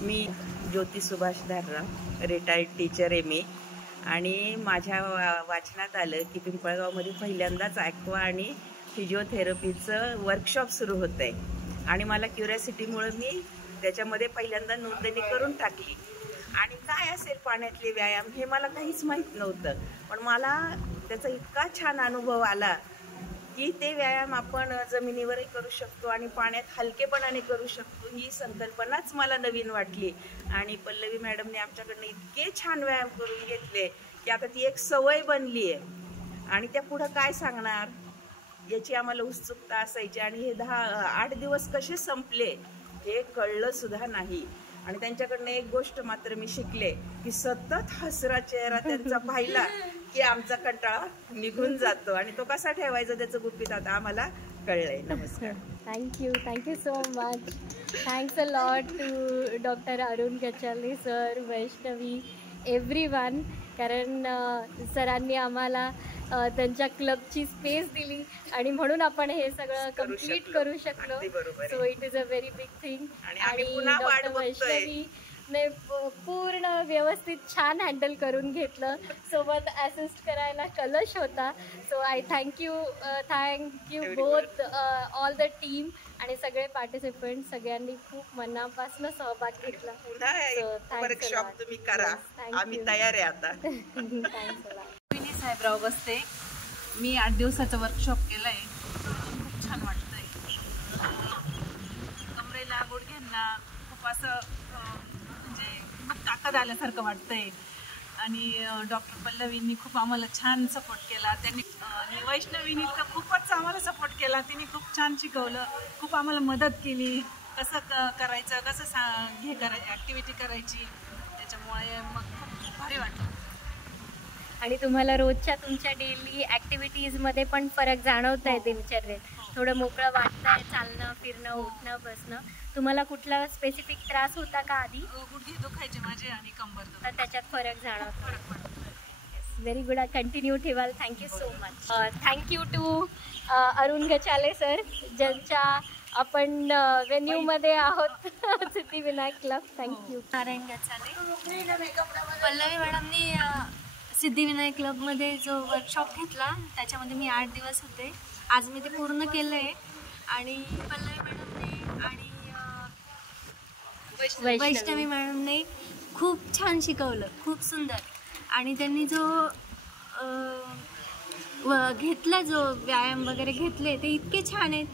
मी ज्योती Subhash धारराव, retired teacher आहे मी. आणि माझ्या वाचनात आलं की पिंपळगावमध्ये पहिल्यांदाच ॲक्वा आणि फिजिओथेरपीचं वर्कशॉप सुरू होतं आहे. आणि मला क्युरियोसिटीमुळे मी त्याच्यामध्ये पहिल्यांदा नोंदणी करून टाकली. आणि काय असेल पाण्यातले व्यायाम हे मला काहीच माहीत नव्हतं, पण मला त्याचा इतका छान अनुभव आला की ते व्यायाम आपण जमिनीवरही करू शकतो आणि पाण्यात हलकेपणाने करू शकतो. ही संकल्पनाच मला नवीन वाटली. आणि पल्लवी मॅडमने आमच्याकडनं इतके छान व्यायाम करून घेतले की आता ती एक सवय बनली आहे. आणि त्या पुढं काय सांगणार याची आम्हाला उत्सुकता असायची. आणि हे 8 दिवस कसे संपले हे कळलं सुद्धा नाही. आणि त्यांच्याकडनं एक गोष्ट मात्र मी शिकले की सतत हसरा चेहरा त्यांचा पाहिला की आमचा कंटाळा निघून जातो. आणि तो कसा ठेवायचा त्याचं गुपित आता आम्हाला कळलंय. नमस्कार. Thank you so much. Thanks a lot to doctor Arun Gachale sir, Vaishnavi, everyone. कारण सरांनी आम्हाला त्यांच्या क्लबची स्पेस दिली आणि म्हणून आपण हे सगळं कम्प्लीट करू शकलो. So it is a very big thing. आणि डॉक्टर वैष्णवी ने पूर्ण व्यवस्थित छान हँडल करून घेतलं. सोबत असिस्ट करायला कलश होता. So I thank you both all the team आणि सगळे पार्टिसिपंट. सगळ्यांनी खूप मनापासून सहभाग घेतला. वर्कशॉप तुम्ही करा, आम्ही तयार आहे आता. विनी साहेबराव बसते. मी 8 दिवसाचं वर्कशॉप केलंय. खूप छान वाटतंय. कमरेला गुडघ्यांना खूप असं म्हणजे खूप ताकद आल्यासारखं वाटतंय. आणि डॉक्टर पल्लवींनी खूप आम्हाला छान सपोर्ट केला. त्यांनी वैष्णवींनी तर खूपच आम्हाला सपोर्ट केला. तिने खूप छान शिकवलं, खूप आम्हाला मदत केली. कसं करायचं, कसं ॲक्टिव्हिटी करायची. त्याच्यामुळे मग खूप भारी वाटलं. आणि तुम्हाला रोजच्या तुमच्या डेली ॲक्टिव्हिटीजमध्ये पण फरक जाणवत आहे दिनचर्येत. थोडं मोकळं वाटतंय, चालणं फिरणं, उठणं बसणं. तुम्हाला कुठला स्पेसिफिक त्रास होता का आधी? गुडघे दुखायचे माझे आणि कंबर. तर त्याच्यात फरक जाणवतो. Very good. कंटिन्यू ठेवाल. Thank you so much. Thank you to Arun Gachale sir, ज्यांच्या आपण व्हेन्यूमध्ये आहोत सिद्धिविनायक क्लब. थँक्यू. नारायण गचाले. पल्लवी मॅडमनी सिद्धिविनायक क्लबमध्ये जो वर्कशॉप घेतला त्याच्यामध्ये मी 8 दिवस होते. आज मी ते पूर्ण केलं आहे. आणि पल्लवी मॅडमने आणि वैष्णवी मॅडमने खूप छान शिकवलं, खूप सुंदर. आणि त्यांनी जो घेतला, जो व्यायाम वगैरे घेतले ते इतके छान आहेत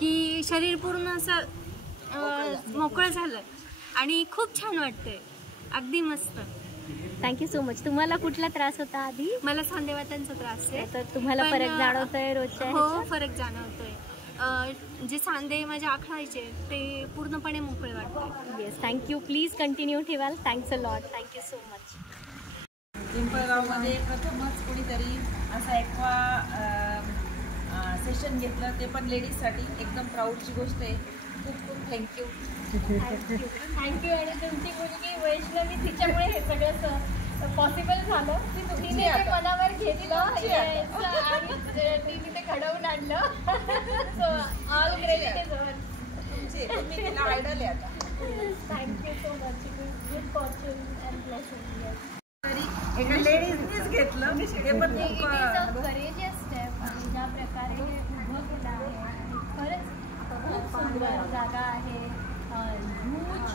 की शरीर पूर्ण असं मोकळं झालं आणि खूप छान वाटतंय. अगदी मस्त. Thank you so much. तुम्हाला कुठला त्रास होता आधी? मला सांधेवातांचा त्रास आहे. तर तुम्हाला फरक जाणवतोय रोजच्या? हो, फरक जाणवतोय. जे सांधे माझे आखळायचे ते पूर्णपणे मोकळे वाटते. येस. थँक्यू. प्लीज कंटिन्यू ठेवाल. Thanks a lot. Thank you so much. पिंपळगावमध्ये प्रथमच कोणीतरी असं ॲक्वा सेशन घेतलं, ते पण लेडीजसाठी. एकदम प्राऊडची गोष्ट आहे. खूप खूप थँक्यू. थँक्यू. आणि तुमची मुलगी वैष्णवी, तिच्यामुळे हे सगळं पॉसिबल झालं की तिने ते मनावर घेतलं आणि तिने ते घडवून आणलं. सो ऑल क्रेडिट इज तुम्ही तिला आयडल आहे आता. Thank you so much. Good Fortune and blessing. एका लेडीजनीच घेतलं. हे पण करेजियस स्टेप. आणि ज्या प्रकारे हे उभं केलं आहे आणि खरंच खूप सुंदर जागा आहे. ह्यूज,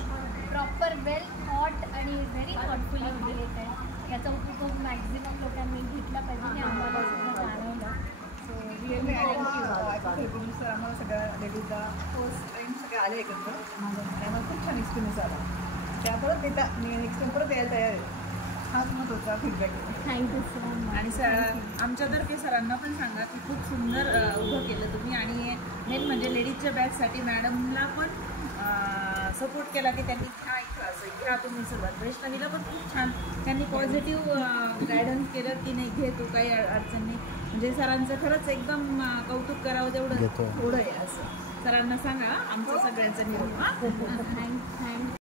प्रॉपर, वेल थॉट आणि व्हेरी थॉटफुली केलेत आहे. याचा उपयोग मॅक्झिमम लोकांनी घेतला पाहिजे हे आम्हाला सुद्धा जाणवलं. So really thank you. सर आम्हाला सगळ्या लेडीजला फर्स्ट टाईम सगळे आले एकत्र. त्यामुळे खूप छान एक्सपिरियन्स आला. त्या परत येता मी नेक्स्ट टाईम परत यायला तयार आहे. हाच महत्त्वाचा फीडबॅक. Thank you so much. आणि आमच्यातर्फे सरांना पण सांगा की खूप सुंदर उभं केलं तुम्ही. आणि मेन म्हणजे लेडीजच्या बॅचसाठी मॅडमला पण सपोर्ट केला की त्यांनी घ्या इथं असं घ्या तुम्ही सुरुवात. वैष्णवीला पण खूप छान त्यांनी पॉझिटिव्ह गायडन्स केलं की नाही घे तू, काही अडचण नाही. म्हणजे सरांचं खरंच एकदम कौतुक करावं तेवढं थोडं आहे. असं सरांना सांगा आमचं सगळ्यांचं निरोप. थँक्यू.